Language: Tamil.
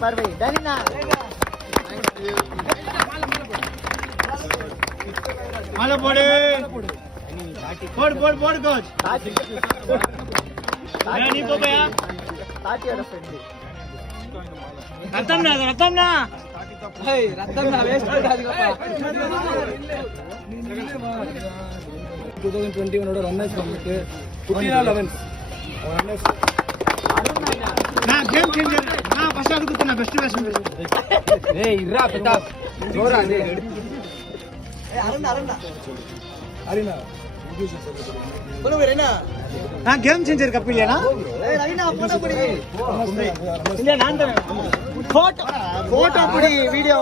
பார்வை டனினா மாலை போடு போடு போடு போடு கோச் நீ போயா தாட்டியோட ஃப்ரெண்ட் ரத்தம்னா ரத்தம்னா ஏய் ரத்தம்னா வேஸ்ட் பண்ணாதீங்கப்பா 2021 ஓட ரன்னர்ஸ் வந்துட்டு குட்டினா 11 ரன்னர்ஸ் நான் கேம் சேஞ்சர் நான் ஃபர்ஸ்ட் ஆடு குத்துன பெஸ்ட் பேட்ஸ்மேன் ஏய் இறா பிரதாப் ஜோரா டே ஏய் அரண்டா அரினா बोलो रे ना हां गेम चेंजर कप இல்லனா ஏய் ரவினா போட்டோ புடி இல்ல நான் தான் போட்டோ புடி வீடியோ